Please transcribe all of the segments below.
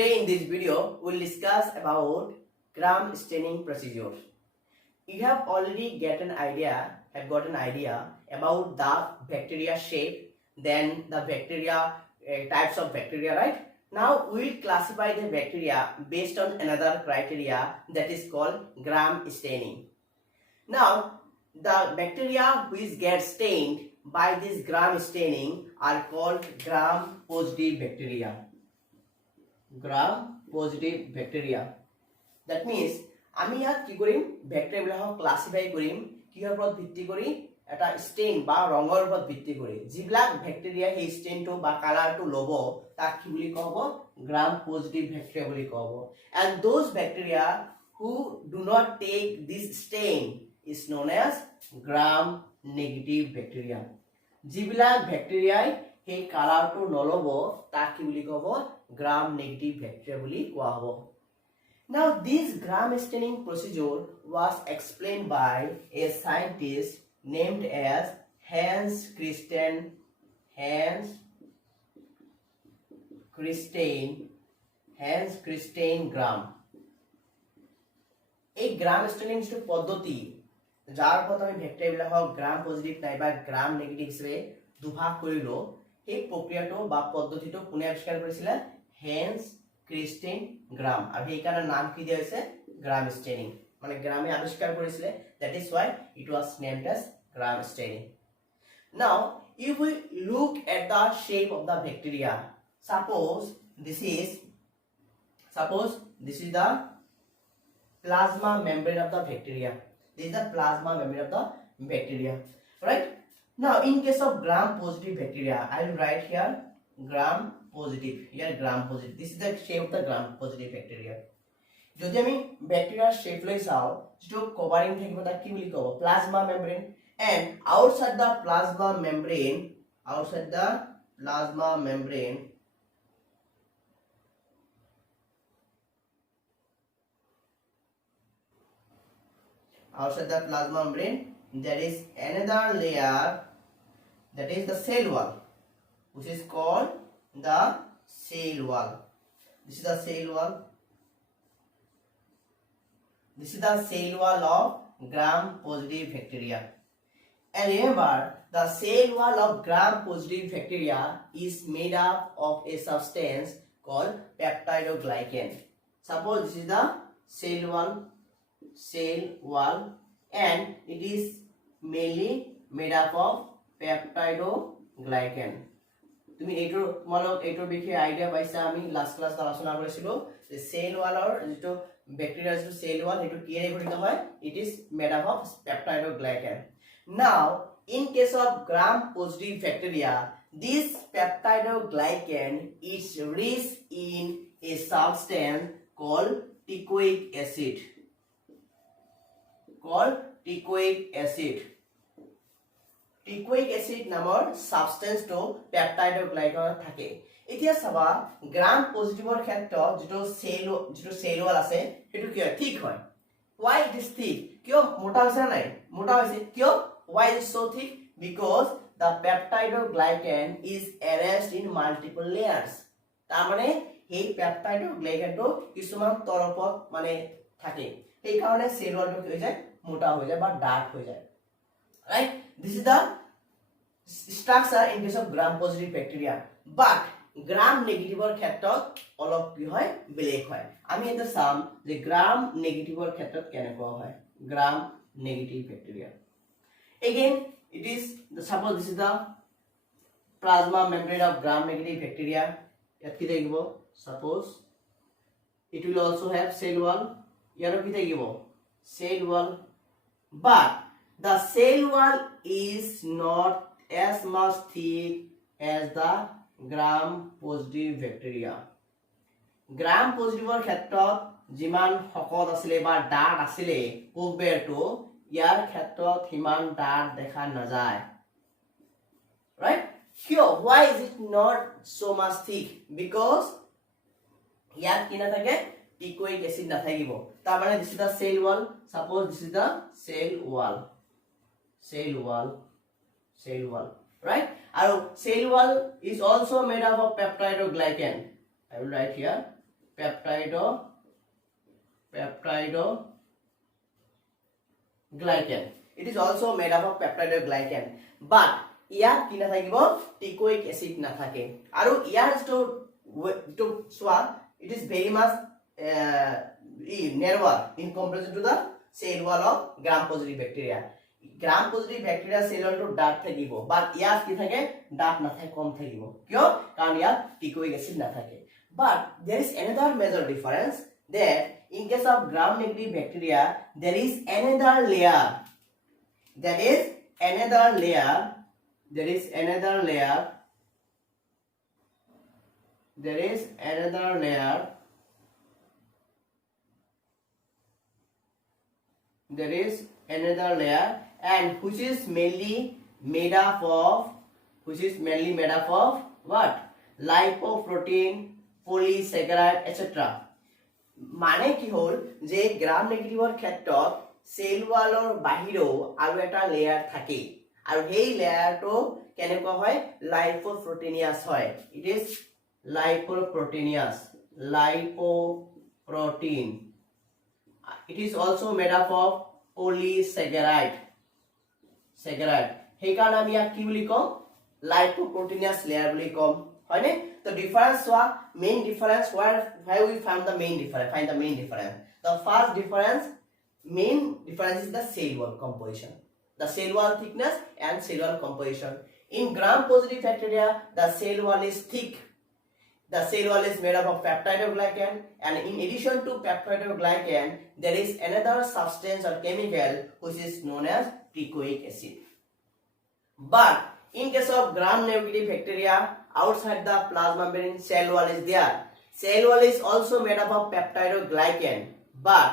Today in this video, we'll discuss about gram staining procedure. You have already got an idea about the bacteria shape, then the bacteria types of bacteria, right? Now we'll classify the bacteria based on another criteria that is called gram staining. Now the bacteria which get stained by this gram staining are called gram positive bacteria. Gram positive bacteria. That means আমি ইয়াত কি কৰিম ব্যাকটেৰিয়াবিলাক classify কৰিম কিহৰ ওপৰত ভিত্তি কৰি এটা ষ্টেইন বা ৰঙৰ ওপৰত ভিত্তি কৰি যিবিলাক ব্যাকটেৰিয়া সেই ষ্টেইনটো বা কালাৰটো ল'ব তাক কি বুলি কব গ্ৰাম পজিটিভ ব্যাকটেৰিয়া বুলি কব and those bacteria who do not take this stain is known as gram negative bacteria যিবিলাক ব্যাকটেৰিয়াই সেই কালাৰটো নলব তাক কি বুলি কব gram negative bacteria বুলি কোৱা হ'ব Now, this gram staining procedure was explained by a scientist named as Hans Christian Gram. A gram staining is পদ্ধতি যাৰ ওপৰত আমি ব্যাকটেৰিয়াবিলাকক গ্ৰাম পজিটিভ নাইবা গ্ৰাম নেগেটিভ হিচাপে দুভাগ কৰিলো এই প্ৰক্ৰিয়াটো বা পদ্ধতিটো কোনে আৱিষ্কাৰ কৰিছিলে হেন্স Christian Gram আর এইখানে নাম কি দিয়া হইছে গ্রাম স্টেইনিং মানে গ্রামে আবিষ্কার করেছিল that is why it was named as gram staining now if we look at the shape of the bacteria suppose this is the plasma membrane of the bacteria this is the plasma membrane of the bacteria right now in case of gram positive bacteria I will write here gram positive here gram positive this is the shape of the gram positive bacteria যদি আমি ব্যাকটেরিয়ার shape লৈ চাও যেটো covering থাকিব তাক কি বুলি কব plasma membrane and outside the plasma membrane there is another layer that is the cell wall which is called the cell wall this is the cell wall of gram positive bacteria and remember the cell wall of gram positive bacteria is made up of a substance called peptidoglycan suppose this is the cell wall and it is mainly made up of peptidoglycan তুমি এইটোৰ তোমালোক এইটোৰ বিষয়ে idea পাইছা আমি last class আলোচনা কৰিছিলো যে সেল ওয়ালৰ যেটো ব্যাকটেৰিয়াৰ যেটো সেল ওয়াল হেতু কিৰে গঠিত হয় it is made up of peptidoglycan now in case of gram positive bacteria this peptidoglycan is rich in a substance called teichoic acid টিকোইক acid নামৰ সাবস্টেন্স টো পেপটাইডোগ্লাইকানত থাকে এতিয়া চাবা গ্রাম পজিটিভৰ ক্ষেত্ৰত যেটো সেল ওয়াল আছে হেতু কি হয় ঠিক হয় why it is thick কিয় মোটা হৈছে নাই মোটা হৈছে কিয় why is it so thick because the peptidoglycan is arranged in multiple layers তাৰ মানে এই পেপটাইডোগ্লাইকানটো কিছুমান তৰপত মানে থাকে এই কাৰণে সেল ওয়ালটো কি হৈ যায় মোটা হৈ যায় বা ডাৰ্ক হৈ যায় right this is the structure in case of gram positive bacteria but gram negative or ক্ষেত্ৰত অলপ কি হয় বেলেগ হয় আমি এটা চাম যে gram negative or ক্ষেত্ৰত কেনেকুৱা হয় gram negative bacteria again it is the suppose this is the plasma membrane of gram negative bacteria ইয়াত কি থাকিব suppose it will also have cell wall ইয়াৰ কি থাকিব cell wall but the cell wall is not as much thick as the gram positive bacteria gram positive ক্ষেত্ৰত যিমান শকত আছিল বা ডাঠ আছিল কোবেৰটো ইয়াৰ ক্ষেত্ৰত হিমান ডাঠ দেখা নাযায় right কিয় why is it not so much thick because ইয়াত কি না থাকে টিকোইক অ্যাসিড না থাকিব তাৰ মানে this is the cell wall suppose this is the cell wall right and cell wall is also made up of peptidoglycan I will write here peptidoglycan. It is also made up of peptidoglycan, but ইয়াত কি না থাকিব টিকোইক acid না থাকে আৰু ইয়াৰ to সোৱা it is very much narrower in comparison to the cell wall of gram positive bacteria. gram positive bacteria cell wall to dark থাকিব, but ইয়াত কি থাকে dark না থাকে, কম থাকিব, কিয় কাৰণ ইয়াত টিকোইক এসিড না থাকে. But there is another major difference that in case of gram negative bacteria there is another layer, that is another layer, there is another layer, there is another layer, there is another layer, and which is mainly made up of what? Lipoprotein, polysaccharide, etc. মানে কি হল যে গ্রাম নেগেটিভৰ ক্ষেত্ৰত sell ওয়ালৰ বাহিৰেও আৰু এটা layer থাকে আৰু এই লেয়াৰটো কেনেকুৱা হয় লাইপোপ্ৰোটিনিয়াছ হয়. It is lipoproteinous, lipoprotein. It is also made up of polysaccharide, সেইকাৰণে আমি ইয়াক কি বুলি কম lipoproteinous layer বুলি কম, হয়নে? তো ডিফারেন্স হোৱা main difference where we find the main difference. The first main difference is the cell wall composition, the cell wall thickness and cell wall composition. In gram positive bacteria the cell wall is thick. The cell wall is made up of peptidoglycan, and in addition to peptidoglycan there is another substance or chemical which is known as teichoic acid. But in case of gram negative bacteria, outside the plasma membrane cell wall is there. Cell wall is also made up of peptidoglycan, but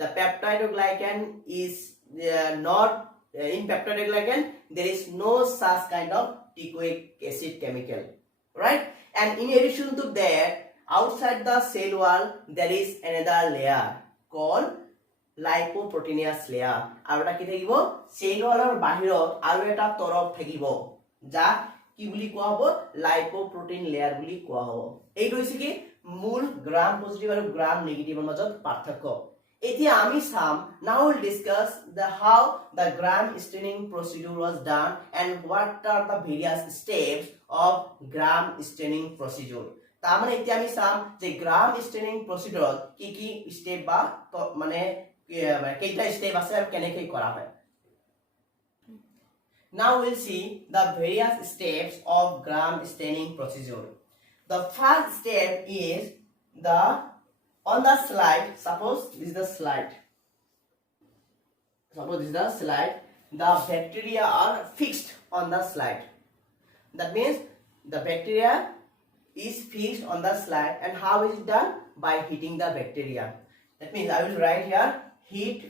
the peptidoglycan is not in peptidoglycan there is no such kind of teichoic acid chemical, right? And in addition to that, outside the cell wall there is another layer called lipoproteinous layer. আৰু এটা কি থাকিব cell wallৰ বাহিৰত আৰু এটা তৰফ থাকিব যাক কি বুলি কোৱা হ'ব লাইপোপ্ৰোটিন লেয়াৰ বুলি কোৱা হ'ব. এইটো হৈছে কি মূল গ্রাম পজিটিভ আৰু গ্রাম নেগেটিভৰ মাজত পাৰ্থক্য. এতিয়া আমি চাম, now we'll discuss the how the gram staining procedure was done and what are the various steps of gram staining procedure. তাৰ মানে এতিয়া আমি চাম যে গ্রাম staining procedure কি কি স্টেপ বা মানে কেইটা স্টেপ আছে আৰু কেনেকৈ কৰা হয়. Now we'll see the various steps of gram staining procedure. The first step is the on the slide, suppose this is the slide, the bacteria are fixed on the slide. That means the bacteria is fixed on the slide, and how is it done? By heating the bacteria. That means I will write here heat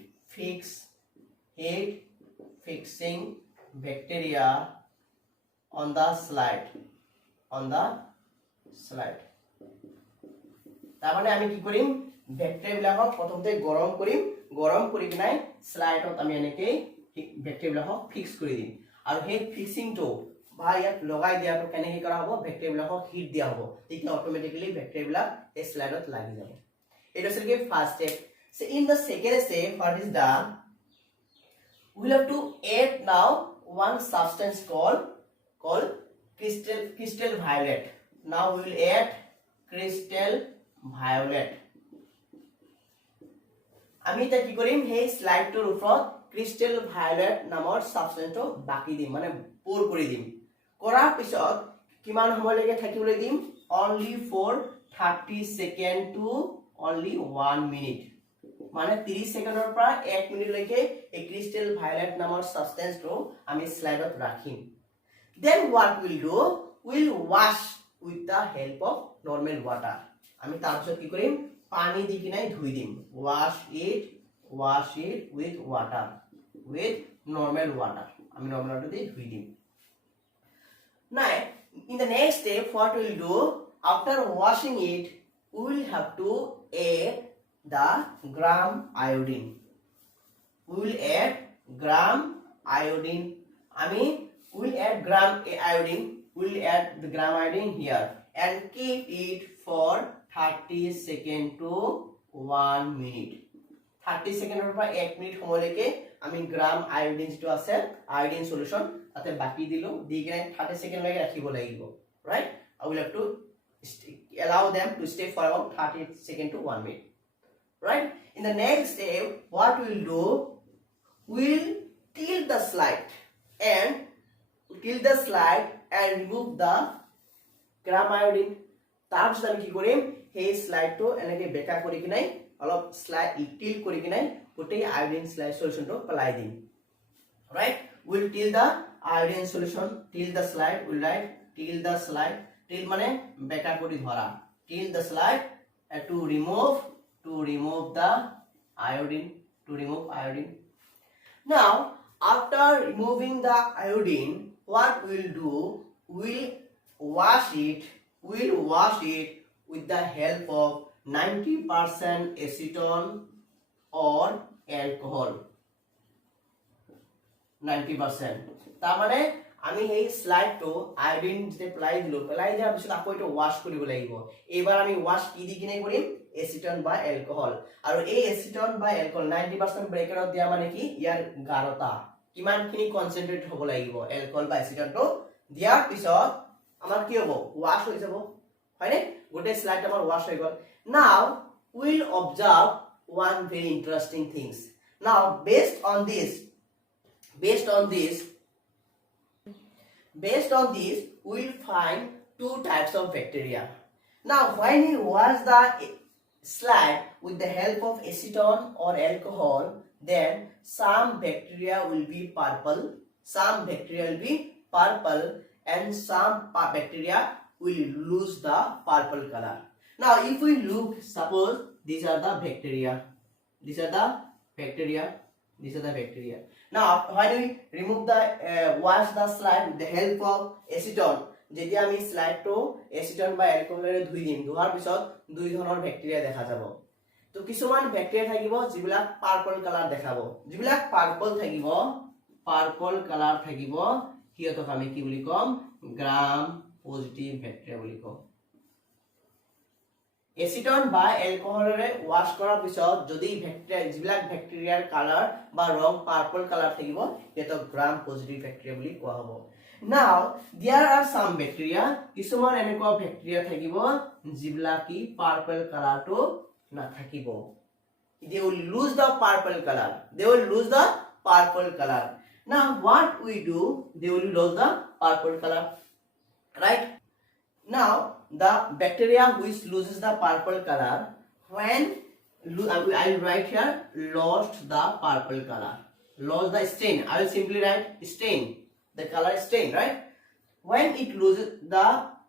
fixing bacteria on the slide. তাৰ মানে আমি কি কৰিম bacteria বিলাকক প্ৰথমতে গৰম কৰি কিনে স্লাইডত আমি এনেকৈ ব্যাকটেৰিয়া বিলাকক ফিক্স কৰি দিম আৰু সেই ফিক্সিংটো বা ইয়াত লগাই দিয়াটো কেনেকৈ কৰা হ'ব ব্যাকটেৰিয়া বিলাকক হিট দিয়া হ'ব তেতিয়া অটোমেটিক্যালি ব্যাকটেৰিয়া বিলাক এই স্লাইডত লাগি যাব এইটো আছিল কি first step so in the second step what is done we will have to add now one substance called crystal violet now we will add crystal violet আমি এটা কি কৰিম সেই স্লাইডটোৰ ওপৰত ক্ৰিস্টেল ভায়োলেট নামৰ সাবস্টেন্সটো বাকি দিম মানে পোৰ কৰি দিম কৰাৰ পিছত কিমান সময়লৈকে থাকিবলৈ দিম only for 30 second to only 1 minute মানে 30 সেকেন্ডৰ পৰা 1 মিনিটলৈকে এই ক্ৰিস্টেল ভায়োলেট নামৰ সাবস্টেন্সটো আমি স্লাইডত ৰাখিম then what we'll do we'll wash with the help of normal water আমি তাৰপিছত কি কৰিম পানী দি কিনাই ধুই দিম wash it with water with normal water আমি normal water দি ধুই দিম now in the next step what we will do after washing it we will have to add the gram iodine we will add gram iodine we will add gram iodine we will add the gram iodine here and keep it for 30 seconds to 1 minute. 30 সেকেন্ডৰ পৰা 1 minute সময়লৈকে আমি গ্ৰাম iodine যেটো আছে iodine solution তাতে বাকি দিলো দি কিনে 30 সেকেন্ড লৈকে ৰাখিব লাগিব right I will have to allow them to stay for about 30 seconds to 1 minute right in the next step what we'll do we'll tilt the slide and remove the gram iodine তাৰ পিছত আমি কি কৰিম সেই স্লাইডটো এনেকৈ বেকা কৰি কিনে অলপ স্লাইড টিল কৰি কিনে গোটেই আয়োডিন স্লাইড সলিউশনটো পেলাই দিম right we'll tilt the iodine solution tilt the slide we'll write tilt the slide tilt মানে বেকা কৰি ধৰা tilt the slide to remove the iodine now after removing the iodine what we'll do we'll wash it with the help of 90% acetone or alcohol 90% তাৰ মানে আমি এই স্লাইডটো iodine যেতে পেলাই দিয়াৰ পিছত আকৌ এটা ওয়াশ কৰিব লাগিব এবাৰ আমি ওয়াশ কি দি কিনে কৰিম এসিটন বা এলকহল আৰু এই এসিটন বা এলকহল 90% ব্ৰেকাৰত দিয়া মানে কি ইয়াৰ গাঢ়তা কিমানখিনি কনসেন্ট্ৰেট হ'ব লাগিব এলকহল বা এসিটনটো দিয়াৰ পিছত আমাৰ কি হ'ব ওয়াশ হৈ যাব হয়নে গোটেই স্লাইড আমাৰ ওয়াশ হৈ গল now we'll observe one very interesting things now based on this we'll find two types of bacteria now when we wash the slide with the help of acetone or alcohol then some bacteria will be purple and some bacteria will lose the purple color now if we look suppose these are the bacteria now when we remove the wash the slide with the help of acetone যেতিয়া আমি স্লাইডটো এসিটন বা অ্যালকোহলেৰে ধুই দিম ধোৱাৰ পিছত দুই ধৰণৰ bacteria দেখা যাব তো কিছুমান ব্যাকটেৰিয়া থাকিব যিবিলাক পাৰ্পল কালাৰ দেখাব যিবিলাক পাৰ্পল কালাৰ থাকিব হিয়তক আমি কি বুলি কম গ্ৰাম পজিটিভ ব্যাকটেৰিয়া বুলি কম এসিটন বা অ্যালকোহলেৰে ওয়াশ কৰাৰ পিছত যদি ব্যাকটেৰিয়া যিবিলাক ব্যাকটেৰিয়াৰ কালাৰ বা ৰং পাৰ্পল কালাৰ থাকিব এটা গ্ৰাম পজিটিভ ব্যাকটেৰিয়া বুলি কোৱা হ'ব now there are some bacteria কিছুমান এনেকুৱা ব্যাকটেৰিয়া থাকিব যিবিলাক কি পাৰ্পল কালাৰটো নাথাকিব they will lose the purple color now what we do they will lose the purple color right now the bacteria which loses the purple color when I will write here lost the purple color lost the stain I will simply write stain the color stain right when it loses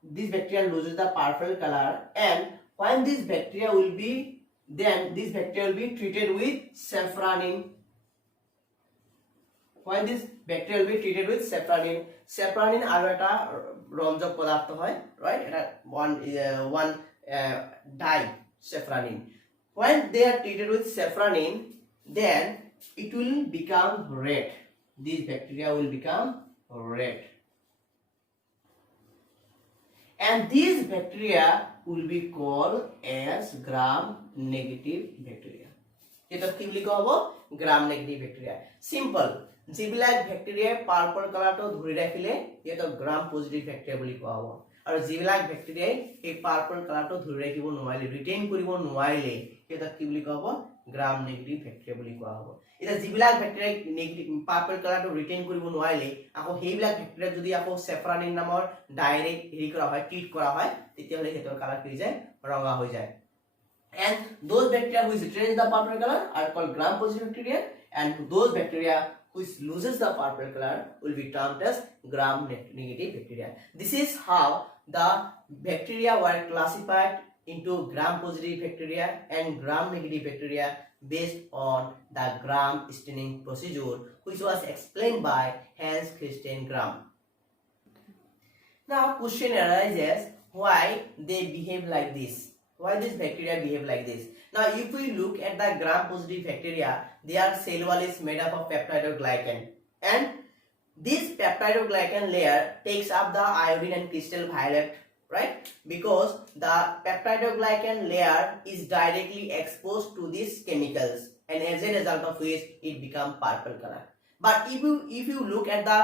this bacteria loses the purple color and when this bacteria will be treated with safranin safranin আৰু এটা ৰঞ্জক পদাৰ্থ হয় right এটা one dye safranin when they are treated with safranin then it will become red these bacteria will become red and these bacteria will be called as gram negative bacteria এটা কি বুলি কোৱা হ'ব gram negative bacteria simple যিবিলাক bacteria purple কালাৰটো ধৰি ৰাখিলে এটা গ্ৰাম পজিটিভ ব্যাকটেৰিয়া বুলি কোৱা হ'ব আৰু যিবিলাক ব্যাকটেৰিয়া এই পাৰ্পল কালাৰটো ধৰি ৰাখিব নোৱাৰিলে ৰিটেইন কৰিব নোৱাৰিলে এটা কি বুলি কোৱা হ'ব গ্ৰাম নেগেটিভ ব্যাকটেৰিয়া বুলি কোৱা হ'ব এটা যিবিলাক ব্যাকটেৰিয়া নেগেটিভ পাৰ্পল কালাৰটো ৰিটেইন কৰিব নোৱাৰিলে আকৌ সেইবিলাক ব্যাকটেৰিয়া যদি আকৌ সেফ্ৰানিন নামৰ ডাইৰেক্ট হেৰি কৰা হয় ট্ৰিট কৰা হয় তেতিয়াহলে হেতৰ কালাৰ কি যায় ৰঙা হৈ যায় and those bacteria which retain the purple color are called gram positive bacteria and those bacteria which loses the purple color will be termed as gram negative bacteria this is how the bacteria were classified into gram positive bacteria and gram negative bacteria based on the gram staining procedure which was explained by Hans Christian Gram now question arises why they behave like this why this bacteria behave like this now if we look at the gram positive bacteria their cell wall is made up of peptidoglycan and this peptidoglycan layer takes up the iodine and crystal violet right? Because the peptidoglycan layer is directly exposed to these chemicals, and as a result of which it become purple color. But if you look at the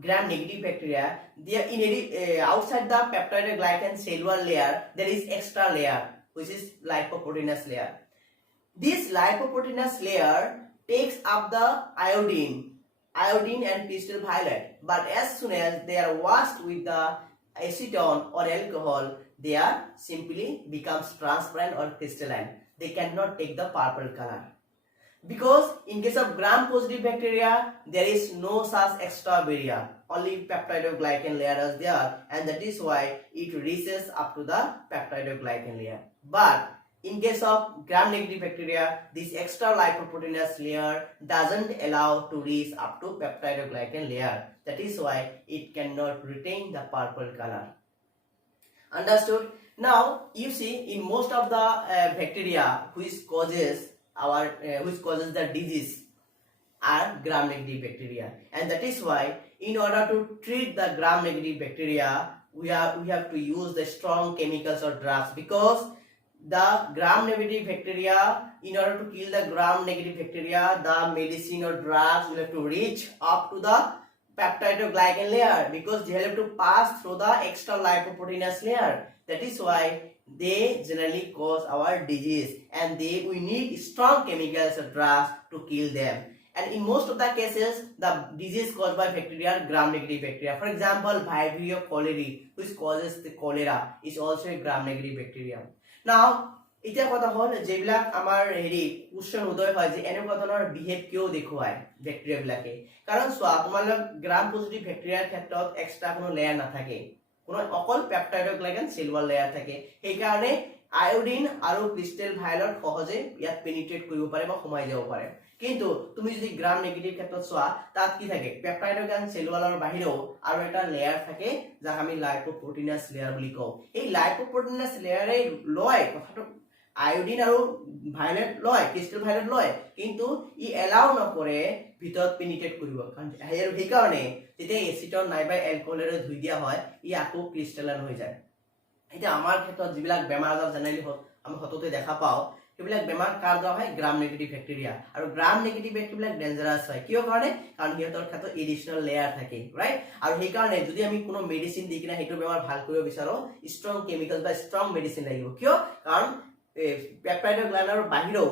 gram negative bacteria, there outside the peptidoglycan cellular layer there is extra layer which is lipoproteinous layer. This lipoproteinous layer takes up the iodine and crystal violet, but as soon as they are washed with the acetone or alcohol, they are simply becomes transparent or crystalline. They cannot take the purple color. Because in case of gram positive bacteria, there is no such extra barrier, only peptidoglycan layer is there, and that is why it reaches up to the peptidoglycan layer. But in case of gram negative bacteria, this extra lipoproteinous layer doesn't allow to reach up to peptidoglycan layer. That is why it cannot retain the purple color. Understood? Now you see, in most of the bacteria which causes the disease are gram negative bacteria, and that is why in order to treat the gram negative bacteria, we have to use the strong chemicals or drugs, because the gram negative bacteria, in order to kill the gram negative bacteria, the medicine or drugs will have to reach up to the peptidoglycan layer, because they have to pass through the extra lipoproteinous layer. That is why they generally cause our disease, and we need strong chemicals or drugs to kill them. And in most of the cases, the disease caused by bacteria are gram negative bacteria. For example, Vibrio cholerae, which causes the cholera, is also a gram negative bacteria. Now এতিয়া কথা হল যেবিলাক আমাৰ question উদয় হয় যে এনেকুৱা ধৰণৰ behave কিয় দেখুৱায় ব্যাকটেৰিয়া বিলাকে, কাৰণ চোৱা তোমালোক গ্ৰাম পজিটিভ ব্যাকটেৰিয়াৰ ক্ষেত্ৰত এক্সট্ৰা কোনো লেয়াৰ নাথাকে, কোনো অকল পেপটাইডোগ্লাইকান সেলুলাৰ লেয়াৰ থাকে। সেই কাৰণে আয়োডিন আৰু ক্রিস্টাল ভায়োলেট সহজে ইয়াত পেনিট্ৰেট কৰিব পাৰে বা সোমাই যাব পাৰে। কিন্তু তুমি যদি গ্ৰাম নেগেটিভ ক্ষেত্ৰত চোৱা, তাত কি থাকে, পেপটাইডোগ্লাইকান সেলুলাৰৰ বাহিৰেও আৰু এটা লেয়াৰ থাকে যাক আমি লাইপোপ্ৰটিনাছ লেয়াৰ বুলি কওঁ। এই লাইপোপ্ৰটিনাছ লেয়াৰে লয় কথাটো আয়োডিন আৰু ভায়োলেট লয়, ক্রিস্টাল ভায়োলেট লয়, কিন্তু ই এলাউ নকৰে ভিতৰত পেনিট্ৰেট কৰিব। কাৰণ সেইকাৰণে যেতিয়া এচিটন নাইবা এলকহলেৰে ধুই দিয়া হয়, ই আকৌ ক্রিস্টালাইন হৈ যায়। এতিয়া আমাৰ ক্ষেত্ৰত যিবিলাক বেমাৰ আজাৰ জেনেৰেলি আমি হততে দেখা পাওঁ, সেইবিলাক বেমাৰ কাৰ দ্বাৰা হয়, গ্ৰাম নেগেটিভ ব্যাকটেৰিয়া। আৰু গ্ৰাম নেগেটিভ ব্যাকটেৰিয়াবিলাক ডেঞ্জাৰাছ হয় কিয় কাৰণে, কাৰণ সিহঁতৰ ক্ষেত্ৰত এডিশনাল লেয়াৰ থাকে, ৰাইট? আৰু সেইকাৰণে যদি আমি কোনো মেডিচিন দি কিনে সেইটো বেমাৰ ভাল কৰিব বিচাৰো, ষ্ট্ৰং কেমিকেল বা ষ্ট্ৰং মেডিচিন লাগিব। কিয়? কাৰণ পেপটাইডোগ্লাইকানৰ বাহিৰেও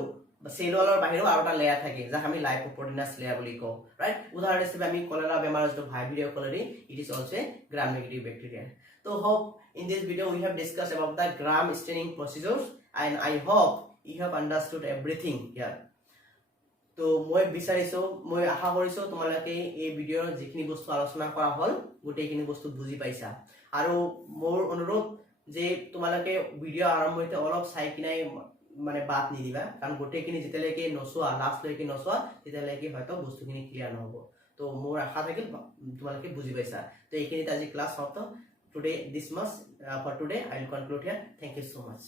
সেলুলাৰৰ বাহিৰেও আৰু এটা লেয়াৰ থাকে যাক আমি লাইপোপ্ৰটিনাছ লেয়াৰ বুলি কওঁ, ৰাইট? উদাহৰণ হিচাপে আমি কলেৰা বেমাৰ যিটো ভাইভিৰিও কলেৰি, ইট ইজ অলসো গ্ৰাম negative bacteria. So hope in this video we have discussed about the gram staining procedures, and I hope you have understood everything here. তো মই বিচাৰিছো, মই আশা কৰিছো তোমালোকে এই ভিডিঅ'ৰ যিখিনি বস্তু আলোচনা কৰা হ'ল গোটেইখিনি বস্তু বুজি পাইছা। আৰু মোৰ অনুৰোধ যে তোমালোকে ভিডিঅ' আৰম্ভতে অলপ চাই কিনাই মানে বাদ নিদিবা, কাৰণ গোটেইখিনি যেতিয়ালৈকে নচোৱা, লাষ্টলৈকে নচোৱা, তেতিয়ালৈকে হয়তো বস্তুখিনি ক্লিয়াৰ নহ'ব। তো মোৰ আশা থাকিল তোমালোকে বুজি পাইছা। তো এইখিনিতে আজি ক্লাছ সমাপ্ত। Today this much for today. I will conclude here. Thank you so much.